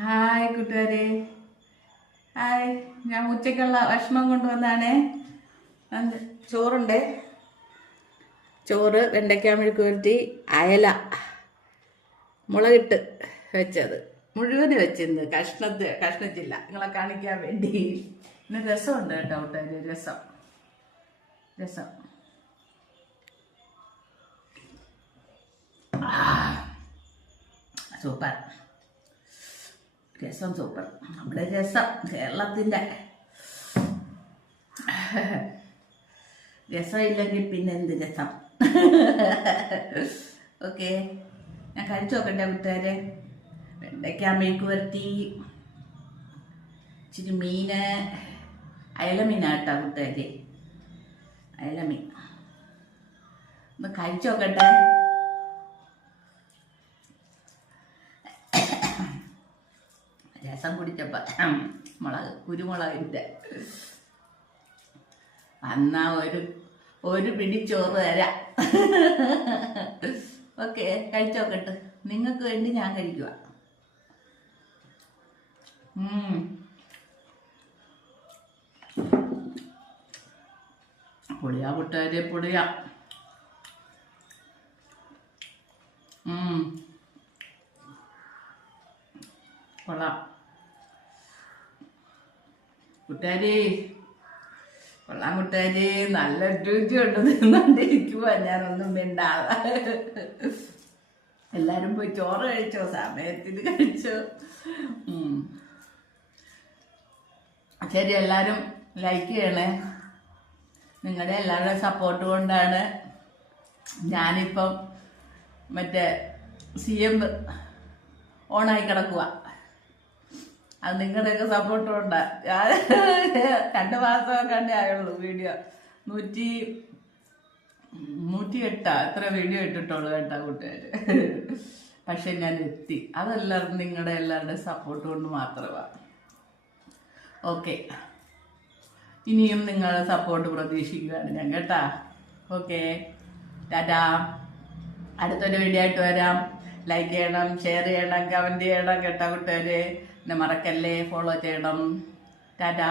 Hi കൂട്ടുകാരെ. Hi, ഞാൻ ഉച്ചയ്ക്കുള്ള ഭക്ഷണം കൊണ്ടുവന്നാണേ. ചോറുണ്ട്, ചോറ്, വെണ്ടയ്ക്ക മെഴുക്ക് പുരട്ടി, അയല മുളകിട്ട് വെച്ചത് മുഴുവന് വെച്ചിരുന്നു. കഷ്ണത്തില്ല, നിങ്ങളെ കാണിക്കാൻ വേണ്ടി. പിന്നെ രസമുണ്ട് കേട്ടോ കൂട്ടുകാര്, രസം സൂപ്പർ, രസം സൂപ്പർ. നമ്മുടെ രസം കേരളത്തിൻ്റെ രസമില്ലെങ്കിൽ പിന്നെ എന്ത് രസം. ഓക്കെ, ഞാൻ കഴിച്ചു നോക്കട്ടെ കൂട്ടുകാരെ. വെണ്ടയ്ക്ക മെഴുക്ക് പുരട്ടി, ഇച്ചിരി മീന്, അയലമീനാട്ടാ കൂട്ടുകാരെ, അയലമീൻ. ഒന്ന് കഴിച്ചു നോക്കട്ടെ. രസം കുടിച്ചപ്പോൾ കുരുമുളകിൻ്റെ എന്നാ ഒരു പിടി ചോറ് തരാം. ഓക്കെ, കഴിച്ചോക്കട്ടെ. നിങ്ങൾക്ക് വേണ്ടി ഞാൻ കഴിക്കുക. പൊടിയാ കൂട്ടുകാരെ, പൊടിയാ. കൊള്ളാം കൂട്ടുകാരി, കൊള്ളാം കൂട്ടുകാരി. നല്ല രുചി ഉണ്ട്. നിന്നുകൊണ്ടിരിക്കുവാ ഞാനൊന്നും മിണ്ടാതെ. എല്ലാരും പോയി ചോറ് കഴിച്ചോ, സമയത്തിന് കഴിച്ചോ. ശരി, എല്ലാരും ലൈക്ക് ചെയ്യണേ. നിങ്ങളുടെ എല്ലാവരുടെ സപ്പോർട്ട് കൊണ്ടാണ് ഞാനിപ്പം മറ്റേ CM ഓണായി കിടക്കുക. അത് നിങ്ങളുടെയൊക്കെ സപ്പോർട്ട് കൊണ്ടാ. ഞാൻ 2 മാസമൊക്കെ കണ്ടേ ആയുള്ളൂ. വീഡിയോ 108 എത്ര വീഡിയോ ഇട്ടിട്ടുള്ളൂ കേട്ടോ കൂട്ടുകാര്. പക്ഷെ ഞാൻ എത്തി. അതെല്ലാവരും നിങ്ങളുടെ എല്ലാവരുടെ സപ്പോർട്ട് കൊണ്ട് മാത്രമാണ്. ഓക്കെ, ഇനിയും നിങ്ങളുടെ സപ്പോർട്ട് പ്രതീക്ഷിക്കുകയാണ് ഞാൻ കേട്ടാ. ഓക്കെ, ടാറ്റാ. അടുത്തൊരു വീഡിയോ ആയിട്ട് വരാം. ലൈക്ക് ചെയ്യണം, ഷെയർ ചെയ്യണം, കമൻറ്റ് ചെയ്യണം കേട്ടോ കൂട്ടുകാര്. എന്നെ മറക്കല്ലേ, ഫോളോ ചെയ്യണം. ടാറ്റാ.